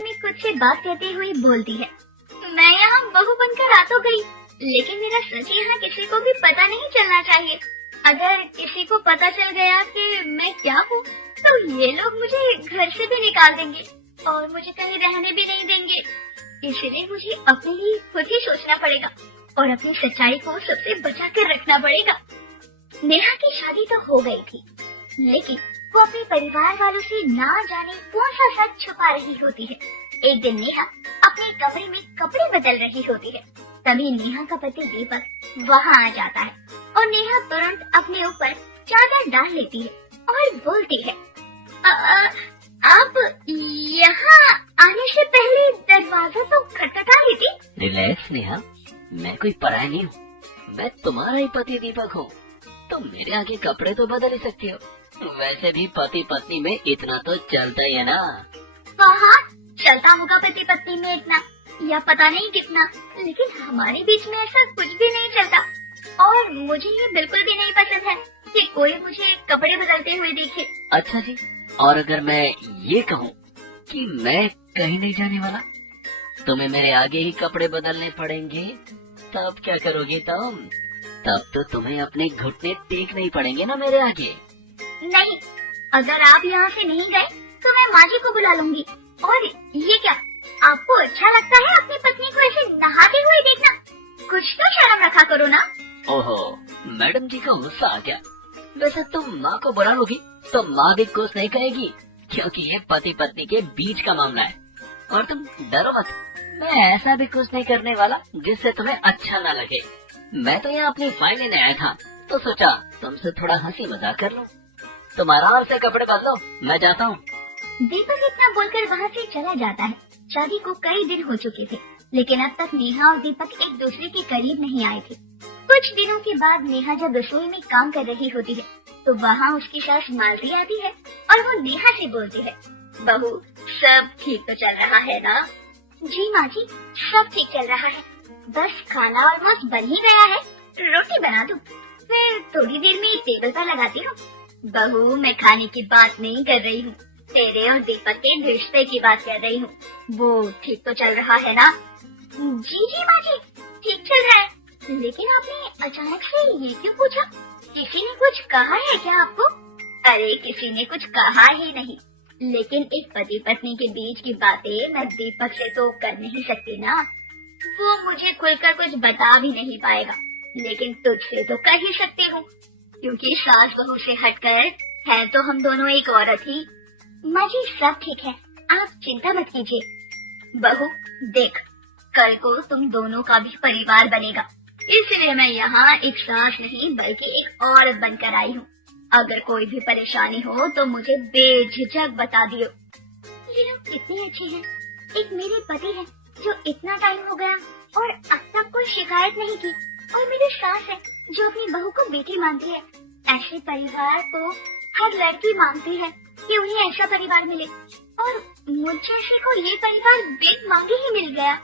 में खुद से बात करते हुए बोलती है, मैं यहाँ बहू बनकर आ तो गई, लेकिन मेरा सच यहाँ किसी को भी पता नहीं चलना चाहिए। अगर किसी को पता चल गया कि मैं क्या हूँ, तो ये लोग मुझे घर से भी निकाल देंगे और मुझे कहीं रहने भी नहीं देंगे। इसलिए मुझे अपने लिए खुद ही सोचना पड़ेगा और अपनी सच्चाई को सबसे बचा कर रखना पड़ेगा। नेहा की शादी तो हो गई थी, लेकिन वो अपने परिवार वालों से ना जाने कौन सा सच छुपा रही होती है। एक दिन नेहा अपने कमरे में कपड़े बदल रही होती है। तभी नेहा का पति दीपक वहाँ आ जाता है और नेहा तुरंत अपने ऊपर चादर डाल लेती है और बोलती है, आप यहाँ आने से पहले दरवाजा तो खटखटा लेती। रिलैक्स नेहा, मैं कोई पराया नहीं हूँ। मैं तुम्हारा ही पति दीपक हूँ। तुम मेरे आगे कपड़े तो बदल ही सकती हो। वैसे भी पति पत्नी में इतना तो चलता ही है ना। हाँ, चलता होगा पति पत्नी में इतना या पता नहीं कितना, लेकिन हमारे बीच में ऐसा कुछ भी नहीं चलता। और मुझे ये बिल्कुल भी नहीं पसंद है कि कोई मुझे कपड़े बदलते हुए देखे। अच्छा जी, और अगर मैं ये कहूँ कि मैं कहीं नहीं जाने वाला, तुम्हें मेरे आगे ही कपड़े बदलने पड़ेंगे, तब क्या करोगे तुम? तब तो तुम्हें अपने घुटने टेकने ही पड़ेंगे ना मेरे आगे। नहीं, अगर आप यहाँ से नहीं गए तो मैं माँ जी को बुला लूंगी। और ये क्या, आपको अच्छा लगता है अपनी पत्नी को ऐसे नहाते हुए देखना? कुछ तो शर्म रखा करो ना। ओहो, मैडम जी का गुस्सा आ गया। वैसे तुम माँ को बुला लोगी तो माँ भी कुछ नहीं कहेगी, क्योंकि ये पति पत्नी के बीच का मामला है। और तुम डरो मत, मैं ऐसा भी कुछ नहीं करने वाला जिससे तुम्हें अच्छा न लगे। मैं तो यहाँ अपनी फाइल लेने आया था, तो सोचा तुमसे थोड़ा हंसी मजाक कर लूं। तुम आराम से कपड़े बदलो, मैं जाता हूँ। दीपक इतना बोलकर वहाँ से चला जाता है। शादी को कई दिन हो चुके थे, लेकिन अब तक नेहा और दीपक एक दूसरे के करीब नहीं आए थे। कुछ दिनों के बाद नेहा जब रसोई में काम कर रही होती है, तो वहाँ उसकी सास मालती आती है और वो नेहा से बोलती है, बहू सब ठीक तो चल रहा है ना? जी माँ जी, सब ठीक चल रहा है, बस खाना ऑलमोस्ट बन ही गया है, रोटी बना दूं, फिर थोड़ी देर में टेबल पर लगाती हूँ। बहू मैं खाने की बात नहीं कर रही हूँ, तेरे और दीपक के रिश्ते की बात कर रही हूँ। वो ठीक तो चल रहा है ना? जी जी माँ जी, ठीक चल रहा है, लेकिन आपने अचानक से ये क्यों पूछा? किसी ने कुछ कहा है क्या आपको? अरे किसी ने कुछ कहा ही नहीं, लेकिन एक पति पत्नी के बीच की बातें मैं दीपक से तो कर नहीं सकती ना। वो मुझे खुलकर कुछ बता भी नहीं पाएगा, लेकिन तुझसे तो कर ही सकती हूँ, क्योंकि सास बहू से हटकर है तो हम दोनों एक औरत ही। माँ जी सब ठीक है, आप चिंता मत कीजिए। बहू देख, कल को तुम दोनों का भी परिवार बनेगा, इसलिए मैं यहाँ एक सास नहीं बल्कि एक औरत बनकर आई हूँ। अगर कोई भी परेशानी हो तो मुझे बेझिझक बता दियो। ये लोग कितने अच्छे हैं। एक मेरे पति है जो इतना टाइम हो गया और अब तक कोई शिकायत नहीं की, और मेरी सास है जो अपनी बहू को बेटी मानती है। ऐसे परिवार को हर लड़की मांगती है कि उन्हें ऐसा परिवार मिले, और मुझ जैसे को ये परिवार बिन मांगे ही मिल गया।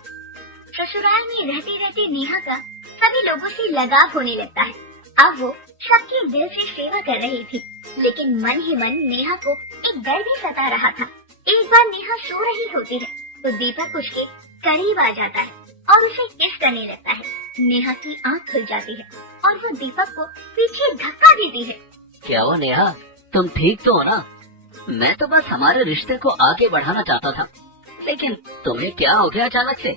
ससुराल में रहते रहते नेहा का सभी लोगों से लगाव होने लगता है। अब वो सबके दिल से सेवा कर रही थी, लेकिन मन ही मन नेहा को एक डर भी सता रहा था। एक बार नेहा सो रही होती है तो दीपक उसके करीब आ जाता है और उसे किस करने लगता है। नेहा की आंख खुल जाती है और वो दीपक को पीछे धक्का देती है। क्या हो नेहा, तुम ठीक तो हो ना? मैं तो बस हमारे रिश्ते को आगे बढ़ाना चाहता था, लेकिन तुम्हें क्या हो गया अचानक से?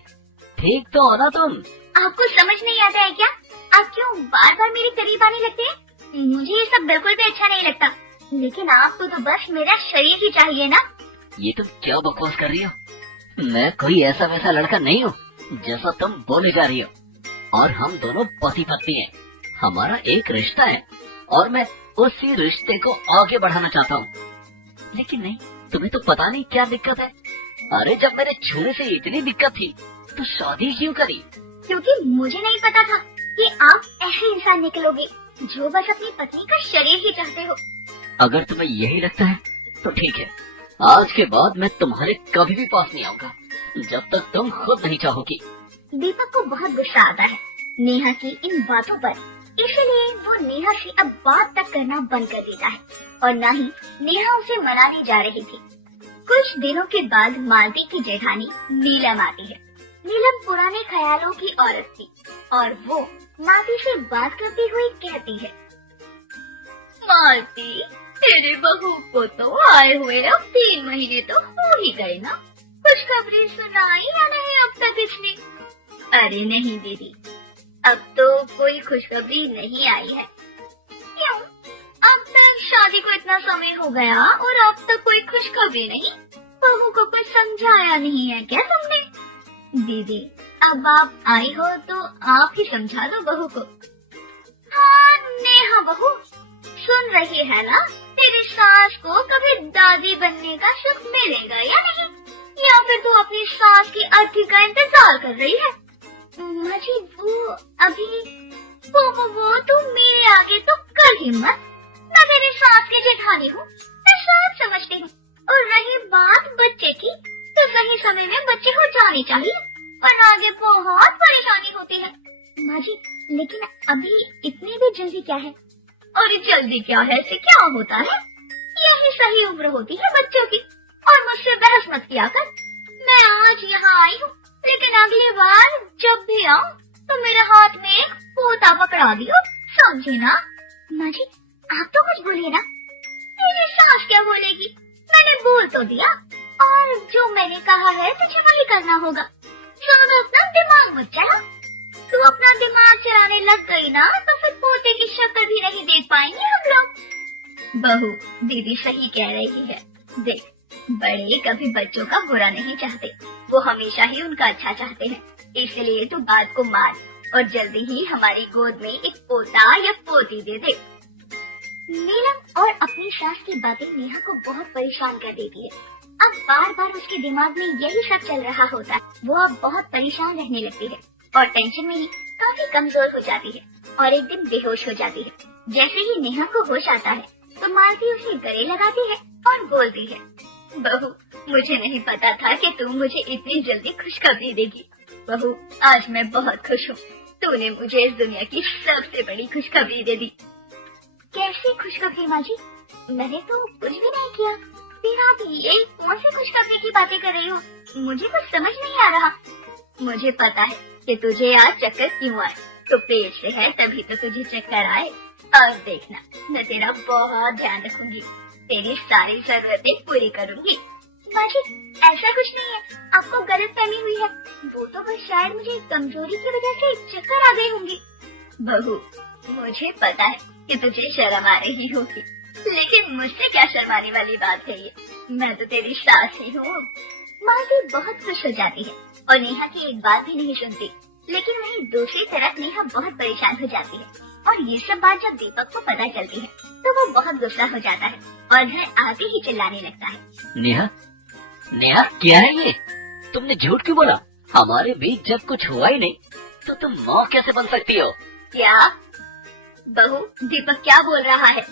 ठीक तो हो ना तुम? आपको समझ नहीं आता है क्या? आप क्यों बार बार मेरे करीब आने लगते हैं? मुझे ये सब बिल्कुल भी अच्छा नहीं लगता, लेकिन आपको तो बस मेरा शरीर ही चाहिए ना। ये तुम क्या बकवास कर रही हो? मैं कोई ऐसा वैसा लड़का नहीं हूँ जैसा तुम बोले जा रही हो। और हम दोनों पति पत्नी हैं, हमारा एक रिश्ता है और मैं उसी रिश्ते को आगे बढ़ाना चाहता हूँ। लेकिन नहीं, तुम्हें तो पता नहीं क्या दिक्कत है। अरे जब मेरे छूने से इतनी दिक्कत थी तो शादी क्यों करी? क्योंकि मुझे नहीं पता था कि आप ऐसे इंसान निकलोगे जो बस अपनी पत्नी का शरीर ही चाहते हो। अगर तुम्हें यही लगता है तो ठीक है, आज के बाद मैं तुम्हारे कभी भी पास नहीं आऊंगा जब तक तुम खुद नहीं चाहोगी। दीपक को बहुत गुस्सा आता है नेहा की इन बातों पर, इसलिए वो नेहा से अब बात तक करना बंद कर देता है और न ही नेहा उसे मनाने जा रही थी। कुछ दिनों के बाद मालती की जेठानी नीलम आती है। नीलम पुराने ख्यालों की औरत थी और वो मालती से बात करती हुई कहती है, मालती, तेरे बहू को तो आए हुए अब 3 महीने तो हो ही गए ना, खुशखबरी सुनाई या नहीं अब तक इसने? अरे नहीं दीदी, अब तो कोई खुशखबरी नहीं आई है। क्यों? अब तक शादी को इतना समय हो गया और अब तक कोई खुशखबरी नहीं? बहू को कुछ समझाया नहीं है क्या तुमने? दीदी, अब आप आई हो तो आप ही समझा दो बहू को। हाँ नेहा बहू, सुन रही है ना, तेरी सास को कभी दादी बनने का सुख मिलेगा या नहीं, या फिर तू अपनी सास की अर्थी का इंतजार कर रही है? माँ जी वो अभी वो तू मेरे आगे तो कर ही मत। मैं तेरी सास की जेठानी हूँ, मैं सब समझती हूँ। और रही बात बच्चे की, तो सही समय में बच्चे हो जानी चाहिए, वरना आगे बहुत परेशानी होती है। माँ जी लेकिन अभी इतनी भी जल्दी क्या है? और जल्दी क्या है से क्या होता है, यही सही उम्र होती है बच्चों की। और मुझसे बहस मत किया कर। मैं आज यहाँ आई हूँ, लेकिन अगली बार जब भी आऊँ तो मेरे हाथ में एक पोता पकड़ा दियो, समझी ना? माँ जी आप तो कुछ बोलिए ना। तेरी सास क्या बोलेगी? मैंने बोल तो दिया, और जो मैंने कहा है तुझे वही करना होगा। ज्यादा अपना दिमाग मत चला। तू अपना दिमाग चलाने लग गई ना तो फिर पोते की शक्ल भी नहीं देख पाएंगे हम लोग। बहू, दीदी सही कह रही है। देख, बड़े कभी बच्चों का बुरा नहीं चाहते, वो हमेशा ही उनका अच्छा चाहते हैं। इसलिए तू बात को मान और जल्दी ही हमारी गोद में एक पोता या पोती दे दे। नीलम और अपनी सास की बातें नेहा को बहुत परेशान कर देती है। अब बार बार उसके दिमाग में यही सब चल रहा होता है। वो अब बहुत परेशान रहने लगती है और टेंशन में ही काफी कमजोर हो जाती है और एक दिन बेहोश हो जाती है। जैसे ही नेहा को होश आता है तो मालती उसे गले लगाती है और बोलती है, बहू, मुझे नहीं पता था कि तू मुझे इतनी जल्दी खुशखबरी देगी। बहू, आज मैं बहुत खुश हूँ। तूने मुझे इस दुनिया की सबसे बड़ी खुशखबरी दे दी। कैसी खुशखबरी माँ जी? मैंने तो कुछ भी नहीं किया। फिर आप ये कौन सी खुशखबरी की बातें कर रही हो? मुझे कुछ समझ नहीं आ रहा। मुझे पता है कि तुझे आज चक्कर क्यों आए। तो पेट से है तभी तो तुझे चक्कर आए। और देखना, मैं तेरा बहुत ध्यान रखूंगी, तेरी सारी जरूरतें पूरी करूंगी। माँ जी ऐसा कुछ नहीं है, आपको गलतफहमी हुई है। वो तो बस शायद मुझे कमजोरी की वजह से चक्कर आ गई होंगी। बहू, मुझे पता है कि तुझे शर्म आ रही होगी, लेकिन मुझसे क्या शर्माने वाली बात है ये? मैं तो तेरी सास ही हूँ। मालती बहुत खुश हो जाती है और नेहा की एक बात भी नहीं सुनती। लेकिन वहीं दूसरी तरफ नेहा बहुत परेशान हो जाती है और ये सब बात जब दीपक को पता चलती है तो वो बहुत गुस्सा हो जाता है और घर आते ही चिल्लाने लगता है। नेहा, नेहा क्या है ये? तुमने झूठ क्यों बोला? हमारे बीच जब कुछ हुआ ही नहीं तो तुम माँ कैसे बन सकती हो? क्या? बहू, दीपक क्या बोल रहा है?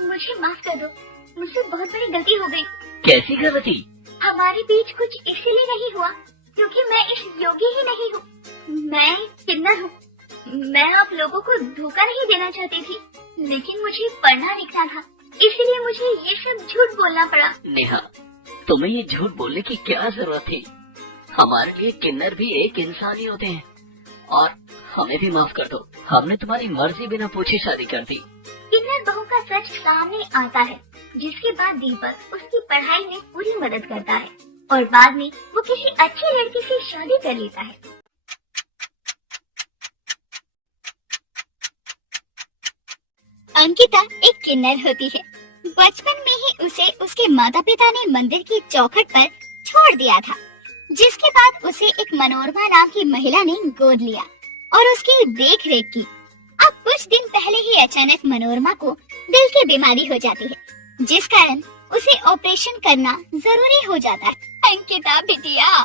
मुझे माफ कर दो, मुझसे बहुत बड़ी गलती हो गई। कैसी गलती? हमारे बीच कुछ इसीलिए नहीं हुआ क्योंकि मैं इस योग्य ही नहीं हूँ। मैं किन्नर हूँ। मैं आप लोगों को धोखा नहीं देना चाहती थी, लेकिन मुझे पढ़ना लिखना था, इसलिए मुझे ये सब झूठ बोलना पड़ा। नेहा, तुम्हें ये झूठ बोलने की क्या जरूरत थी? हमारे लिए किन्नर भी एक इंसान ही होते हैं। और हमें भी माफ कर दो, हमने तुम्हारी मर्जी बिना पूछे शादी कर दी। किन्नर बहू का सच सामने आता है, जिसके बाद दीपक उसकी पढ़ाई में पूरी मदद करता है और बाद में वो किसी अच्छी लड़की से शादी कर लेता है। अंकिता एक किन्नर होती है। बचपन में ही उसे उसके माता पिता ने मंदिर की चौखट पर छोड़ दिया था, जिसके बाद उसे एक मनोरमा नाम की महिला ने गोद लिया और उसकी देख रेख की। अब कुछ दिन पहले ही अचानक मनोरमा को दिल की बीमारी हो जाती है, जिस कारण उसे ऑपरेशन करना जरूरी हो जाता है। अंकिता बिटिया,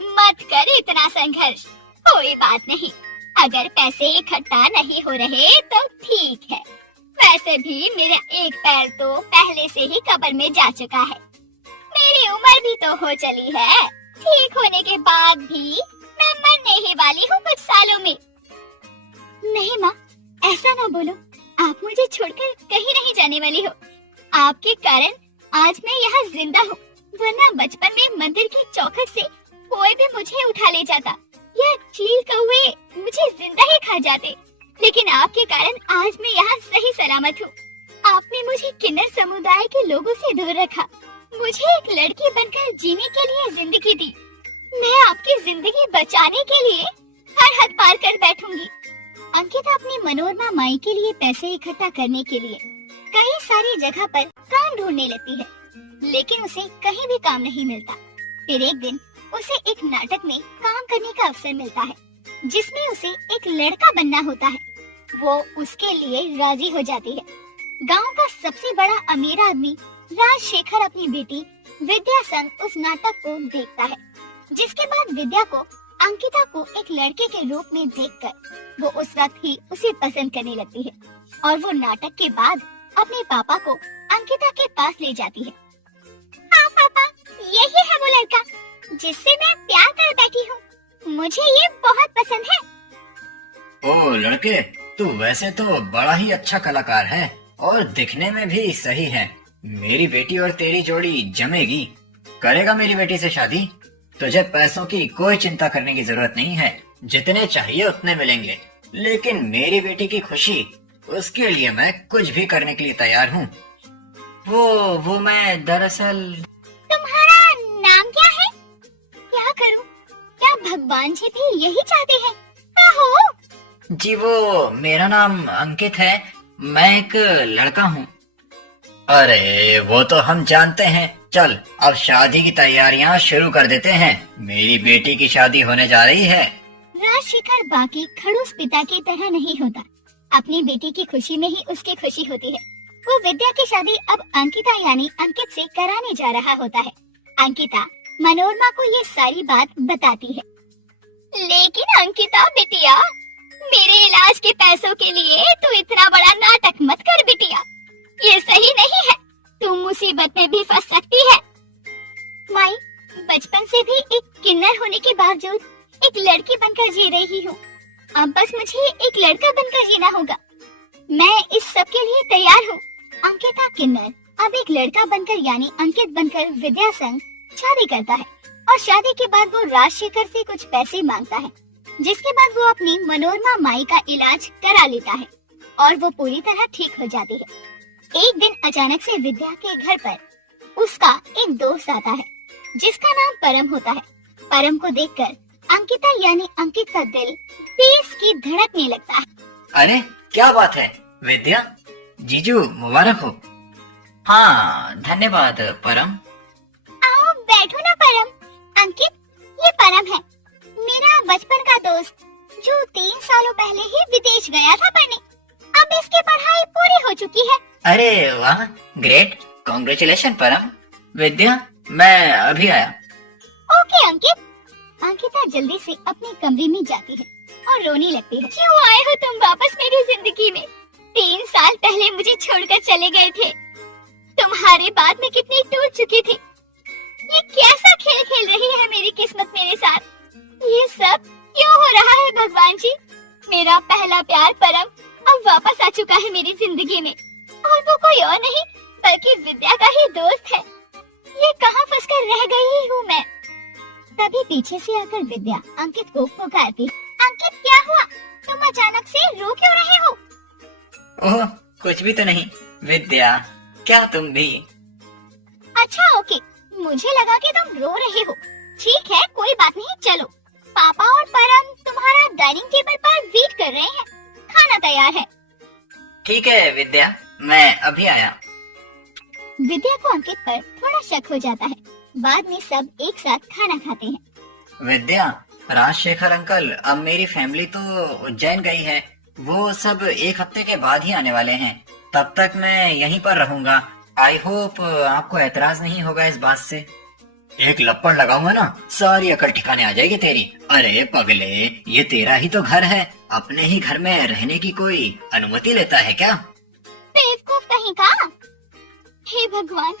मत कर इतना संघर्ष, कोई बात नहीं। अगर पैसे इकट्ठा नहीं हो रहे तो ठीक है, वैसे भी मेरा एक पैर तो पहले से ही कब्र में जा चुका है। मेरी उम्र भी तो हो चली है, ठीक होने के बाद भी मैं मरने ही वाली हूँ कुछ सालों में। नहीं माँ, ऐसा ना बोलो, आप मुझे छोड़कर कहीं नहीं जाने वाली हो। आपके कारण आज मैं यहाँ जिंदा हूँ, वरना बचपन में मंदिर की चौखट से कोई भी मुझे उठा ले जाता या चील कौवे मुझे जिंदा ही खा जाते। लेकिन आपके कारण आज मैं यहाँ सही सलामत हूँ। आपने मुझे किन्नर समुदाय के लोगों से दूर रखा, मुझे एक लड़की बनकर जीने के लिए जिंदगी दी। मैं आपकी जिंदगी बचाने के लिए हर हद पार कर बैठूंगी। अंकिता अपनी मनोरमा माई के लिए पैसे इकट्ठा करने के लिए कई सारी जगह पर काम ढूंढने लगती है, लेकिन उसे कहीं भी काम नहीं मिलता। फिर एक दिन उसे एक नाटक में काम करने का अवसर मिलता है, जिसमें उसे एक लड़का बनना होता है। वो उसके लिए राजी हो जाती है। गांव का सबसे बड़ा अमीर आदमी राजशेखर अपनी बेटी विद्या संग उस नाटक को देखता है, जिसके बाद विद्या को अंकिता को एक लड़के के रूप में देखकर वो उस वक्त ही उसे पसंद करने लगती है और वो नाटक के बाद अपने पापा को अंकिता के पास ले जाती है। हाँ पापा, यही है वो लड़का जिससे मैं प्यार कर बैठी हूँ। मुझे ये बहुत पसंद है। ओ लड़के, तू वैसे तो बड़ा ही अच्छा कलाकार है और दिखने में भी सही है। मेरी बेटी और तेरी जोड़ी जमेगी। करेगा मेरी बेटी से शादी? तुझे पैसों की कोई चिंता करने की जरूरत नहीं है, जितने चाहिए उतने मिलेंगे। लेकिन मेरी बेटी की खुशी, उसके लिए मैं कुछ भी करने के लिए तैयार हूँ। वो मैं दरअसल। तुम्हारा नाम क्या है? क्या करूँ? क्या भगवान जी भी यही चाहते हैं? हो? जी वो मेरा नाम अंकित है, मैं एक लड़का हूँ। अरे वो तो हम जानते हैं। चल अब शादी की तैयारियां शुरू कर देते हैं। मेरी बेटी की शादी होने जा रही है। राजशेखर बाकी खड़ूस पिता की तरह नहीं होता। अपनी बेटी की खुशी में ही उसकी खुशी होती है। वो विद्या की शादी अब अंकिता यानी अंकित से कराने जा रहा होता है। अंकिता मनोरमा को ये सारी बात बताती है। लेकिन अंकिता बिटिया, मेरे इलाज के पैसों के लिए तू इतना बड़ा नाटक मत कर बिटिया, ये सही नहीं है। तू मुसीबत में भी फंस सकती है। माई, बचपन से भी एक किन्नर होने के बावजूद एक लड़की बनकर जी रही हूँ। अब बस मुझे एक लड़का बनकर जीना होगा। मैं इस सब के लिए तैयार हूँ। अंकिता किन्नर अब एक लड़का बनकर यानी अंकित बनकर विद्या संग शादी करता है और शादी के बाद वो राजशेखर से कुछ पैसे मांगता है, जिसके बाद वो अपनी मनोरमा माई का इलाज करा लेता है और वो पूरी तरह ठीक हो जाती है। एक दिन अचानक से विद्या के घर पर उसका एक दोस्त आता है, जिसका नाम परम होता है। परम को देखकर अंकिता यानी अंकित का दिल तेज की धड़कने लगता है। अरे क्या बात है विद्या, जीजू मुबारक हो। हाँ धन्यवाद परम। आओ बैठो ना परम। अंकित, ये परम है, मेरा बचपन का दोस्त, जो 3 सालों पहले ही विदेश गया था पढ़ने। अब इसकी पढ़ाई पूरी हो चुकी है। अरे वाह, ग्रेट, कॉन्ग्रेचुलेशन परम। विद्या मैं अभी आया। ओके अंकित। अंकिता जल्दी से अपने कमरे में जाती है और रोने लगती है। क्यों आए हो तुम वापस मेरी जिंदगी में? 3 साल पहले मुझे छोड़कर चले गए थे। तुम्हारे बाद में कितनी टूट चुकी थी। ये कैसा खेल खेल रही है मेरी किस्मत मेरे साथ? ये सब क्यों हो रहा है भगवान जी? मेरा पहला प्यार परम अब वापस आ चुका है मेरी जिंदगी में, और वो कोई और नहीं बल्कि विद्या का ही दोस्त है। ये कहाँ फंस कर रह गई हूँ मैं? तभी पीछे से आकर विद्या अंकित को पुकारती। अंकित क्या हुआ? तुम अचानक से रो क्यों रहे हो? ओह कुछ भी तो नहीं विद्या, क्या तुम भी? अच्छा ओके, मुझे लगा कि तुम रो रहे हो। ठीक है कोई बात नहीं, चलो पापा और परम तुम्हारा डाइनिंग टेबल पर वेट कर रहे हैं, खाना तैयार है। ठीक है विद्या, मैं अभी आया। विद्या को अंकित पर थोड़ा शक हो जाता है। बाद में सब एक साथ खाना खाते हैं। विद्या, राजशेखर अंकल, अब मेरी फैमिली तो उज्जैन गई है। वो सब 1 हफ्ते के बाद ही आने वाले हैं। तब तक मैं यहीं पर रहूंगा। आई होप आपको एतराज नहीं होगा इस बात से। एक लपड़ लगाऊंगा ना, सारी अकल ठिकाने आ जाएगी तेरी। अरे पगले, ये तेरा ही तो घर है, अपने ही घर में रहने की कोई अनुमति लेता है क्या? बेवकूफ कहीं का। हे भगवान,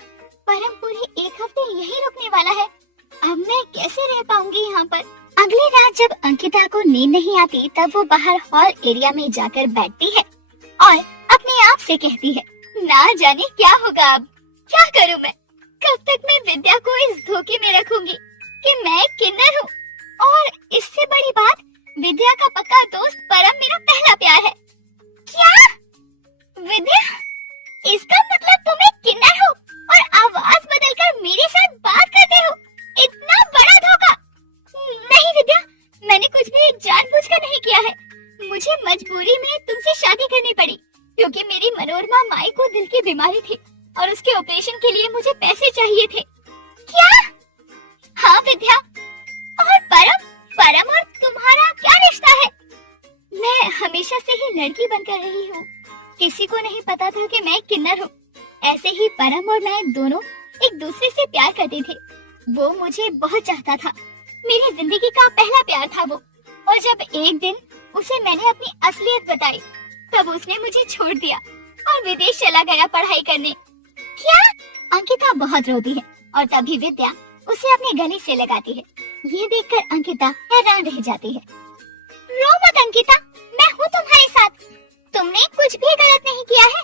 परम पूरे 1 हफ्ते यही रुकने वाला है। अब मैं कैसे रह पाऊंगी यहाँ पर? अगली रात जब अंकिता को नींद नहीं आती, तब वो बाहर हॉल एरिया में जाकर बैठती है और अपने आप से कहती है, ना जाने क्या होगा अब। क्या करूँ मैं? कब तक मैं विद्या को इस धोखे में रखूंगी कि मैं एक किन्नर हूँ, और इससे बड़ी बात, विद्या का पक्का दोस्त परम मेरा पहला प्यार है। क्या विद्या, इसका मतलब तुम एक किन्नर हो और आवाज बदलकर मेरे साथ बात करते हो? इतना बड़ा धोखा! नहीं विद्या, मैंने कुछ भी जानबूझकर नहीं किया है। मुझे मजबूरी में तुमसे शादी करनी पड़ी क्योंकि मेरी मनोरमा माई को दिल की बीमारी थी और उसके ऑपरेशन के लिए मुझे पैसे चाहिए थे। क्या? हाँ विद्या, और परम और तुम्हारा क्या रिश्ता है? मैं हमेशा से ही लड़की बनकर रही हूँ, किसी को नहीं पता था कि मैं किन्नर हूँ। ऐसे ही परम और मैं दोनों एक दूसरे से प्यार करते थे। वो मुझे बहुत चाहता था, मेरी जिंदगी का पहला प्यार था वो। और जब एक दिन उसे मैंने अपनी असलियत बताई, तब उसने मुझे छोड़ दिया और विदेश चला गया पढ़ाई करने। क्या? अंकिता बहुत रोती है और तभी विद्या उसे अपने गले से लगाती है। ये देखकर अंकिता हैरान रह जाती है। रो मत अंकिता, मैं हूँ तुम्हारे साथ। तुमने कुछ भी गलत नहीं किया है।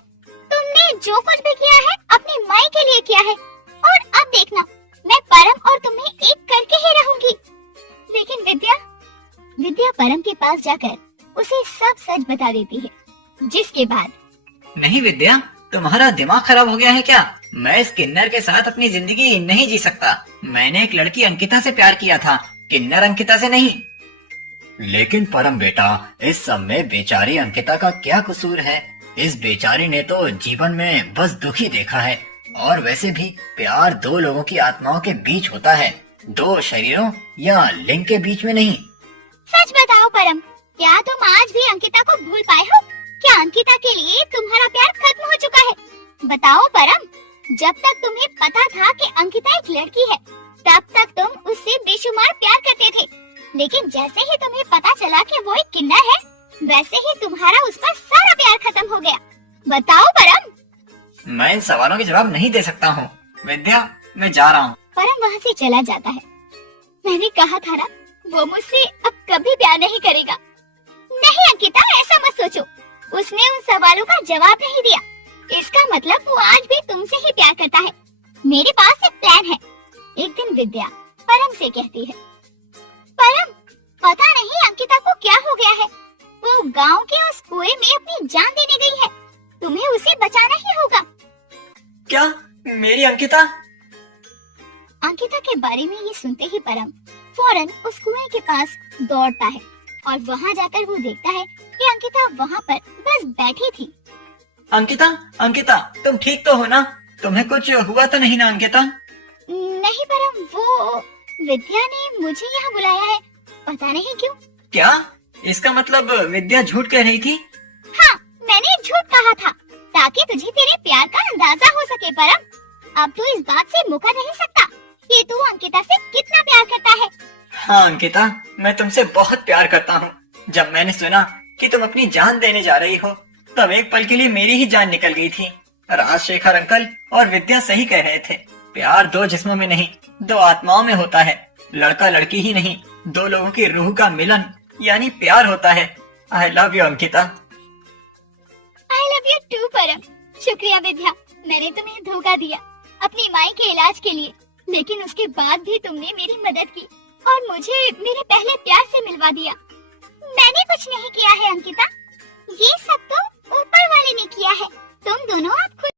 तुमने जो कुछ भी किया है अपनी माई के लिए किया है, और अब देखना, मैं परम और तुम्हें एक करके ही रहूंगी। लेकिन विद्या परम के पास जाकर उसे सब सच बता देती है, जिसके बाद नहीं विद्या, तुम्हारा दिमाग खराब हो गया है क्या? मैं इस किन्नर के साथ अपनी जिंदगी नहीं जी सकता। मैंने एक लड़की अंकिता से प्यार किया था, किन्नर अंकिता से नहीं। लेकिन परम बेटा, इस सब में बेचारी अंकिता का क्या कसूर है? इस बेचारी ने तो जीवन में बस दुख ही देखा है। और वैसे भी प्यार दो लोगों की आत्माओं के बीच होता है, दो शरीरों या लिंग के बीच में नहीं। सच बताओ परम, क्या तुम आज भी अंकिता को भूल पाए हो? क्या अंकिता के लिए तुम्हारा प्यार खत्म हो चुका है? बताओ परम, जब तक तुम्हें पता था कि अंकिता एक लड़की है, तब तक तुम उससे बेशुमार प्यार करते थे। लेकिन जैसे ही तुम्हें पता चला कि वो एक किन्नर है, वैसे ही तुम्हारा उस पर सारा प्यार खत्म हो गया। बताओ परम। मैं इन सवालों के जवाब नहीं दे सकता हूँ। विद्या, मैं जा रहा हूँ। परम वहाँ से चला जाता है। मैंने कहा था ना, वो मुझसे अब कभी प्यार नहीं करेगा। नहीं अंकिता, ऐसा मत सोचो। उसने उन सवालों का जवाब नहीं दिया, इसका मतलब वो आज भी तुमसे ही प्यार करता है। मेरे पास एक प्लान है। एक दिन विद्या परम से कहती है, परम, पता नहीं अंकिता को क्या हो गया है। वो गांव के उस कुएं में अपनी जान देने गई है। तुम्हें उसे बचाना ही होगा। क्या? मेरी अंकिता? अंकिता के बारे में ये सुनते ही परम फौरन उस कुएं के पास दौड़ता है और वहाँ जाकर वो देखता है कि अंकिता वहाँ पर बस बैठी थी। अंकिता, तुम ठीक तो हो ना? तुम्हें कुछ हुआ तो नहीं ना अंकिता? नहीं परम, वो विद्या ने मुझे यहाँ बुलाया है, पता नहीं क्यों। क्या? इसका मतलब विद्या झूठ कह रही थी? हाँ, मैंने झूठ कहा था ताकि तुझे तेरे प्यार का अंदाजा हो सके परम। अब तू इस बात से मुकर नहीं सकता कि तू अंकिता से कितना प्यार करता है। हाँ अंकिता, मैं तुमसे बहुत प्यार करता हूँ। जब मैंने सुना कि तुम अपनी जान देने जा रही हो, तब एक पल के लिए मेरी ही जान निकल गई थी। राजशेखर अंकल और विद्या सही कह रहे थे, प्यार दो जिस्मों में नहीं, दो आत्माओं में होता है। लड़का लड़की ही नहीं, दो लोगों की रूह का मिलन यानी प्यार होता है। I love you Ankita. I love you too Param. शुक्रिया विद्या, मैंने तुम्हें धोखा दिया अपनी माई के इलाज के लिए, लेकिन उसके बाद भी तुमने मेरी मदद की और मुझे मेरे पहले प्यार से मिलवा दिया। मैंने कुछ नहीं किया है अंकिता, ये सब तो ऊपर वाले ने किया है। तुम दोनों अब खुद